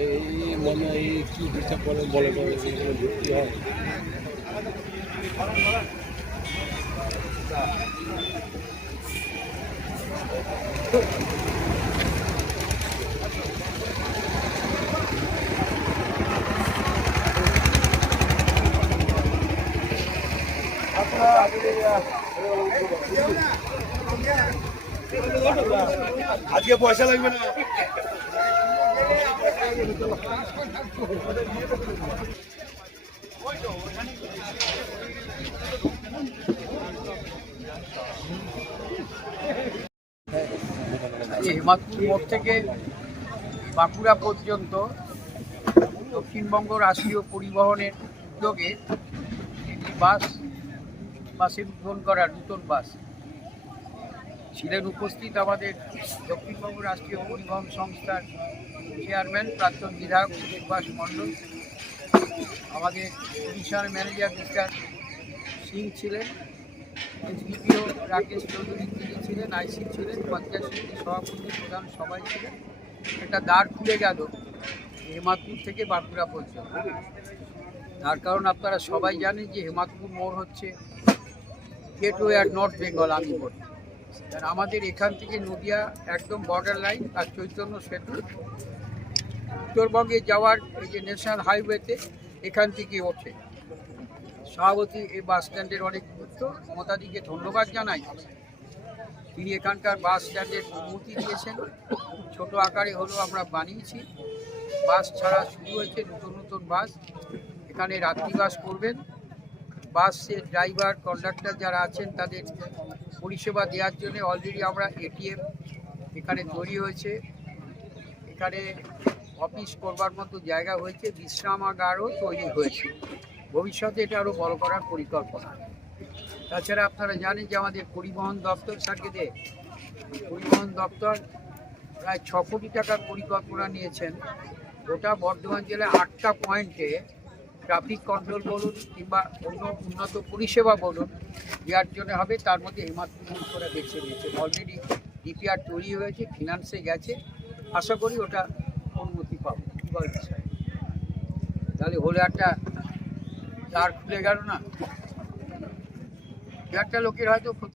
এই মনে এই কি বলে বলে বলে ভর্তি হয়। আজকে পয়সা লাগবে না। এই হেমাদপুর মোড় থেকে বাঁকুড়া পর্যন্ত দক্ষিণবঙ্গ রাষ্ট্রীয় পরিবহনের উদ্যোগে একটি বাস বাসের উদ্বোধন করা নূতন বাস। ছিলেন উপস্থিত আমাদের দক্ষিণবঙ্গ রাষ্ট্রীয় পরিবহন সংস্থার চেয়ারম্যান, প্রাক্তন বিধায়ক সুভাষ মণ্ডল। আমাদের মিশন ম্যানেজার মিস্টার সিং ছিলেন, এসডিপিও রাকেশ চৌধুরী তিনি ছিলেন, আইসি ছিলেন, পঞ্চায়েত সমিতির সভাপতি প্রধান সবাই ছিলেন। একটা দ্বার খুলে গেল হেমাদপুর থেকে বাঁকুড়া পর্যন্ত। তার কারণ আপনারা সবাই জানেন যে হেমাদপুর মোড় হচ্ছে গেটওয়ে আর নর্থ বেঙ্গল আমি বলি আমাদের এখান থেকে নদিয়া একদম বর্ডার লাইন আর চৈতন্য সেতু। উত্তরবঙ্গে যাওয়ার এই যে ন্যাশনাল হাইওয়েতে এখান থেকে ওঠে। সভাপতি এই বাস স্ট্যান্ডের অনেক গুরুত্ব। মমতাদিকে ধন্যবাদ জানাই। তিনি এখানকার বাস স্ট্যান্ডের অনুমতি দিয়েছেন। ছোট আকারে হলেও আমরা বানিয়েছি। বাস ছাড়া শুরু হয়েছে নতুন নতুন বাস। এখানে রাত্রিবাস করবেন। বাসের ড্রাইভার, কন্ডাক্টর যারা আছেন, তাদের পরিষেবা দেওয়ার জন্য অলরেডি আমরা এটিএম এখানে তৈরি হয়েছে। এখানে অফিস করবার মতো জায়গা হয়েছে, বিশ্রামাগারও তৈরি হয়েছে। ভবিষ্যতে এটা আরও বড় করার পরিকল্পনা। তাছাড়া আপনারা জানেন যে আমাদের পরিবহন দপ্তর সার্কেতে পরিবহন দপ্তর প্রায় ছ কোটি টাকার পরিকল্পনা নিয়েছেন। গোটা বর্ধমান জেলায় আটটা পয়েন্টে ট্রাফিক কন্ট্রোল বলুন কিংবা অন্য উন্নত পরিষেবা বলুন দেওয়ার জন্য হবে তার মধ্যে হিমাদ্রি করে বেছে নিয়েছে। অলরেডি ডিপিআর তৈরি হয়েছে ফিনান্সে গেছে। আশা করি ওটা অনুমতি পাবো কি বিষয়? তাহলে হলে একটা তার খুলে গেল না একটা লোকের হয়তো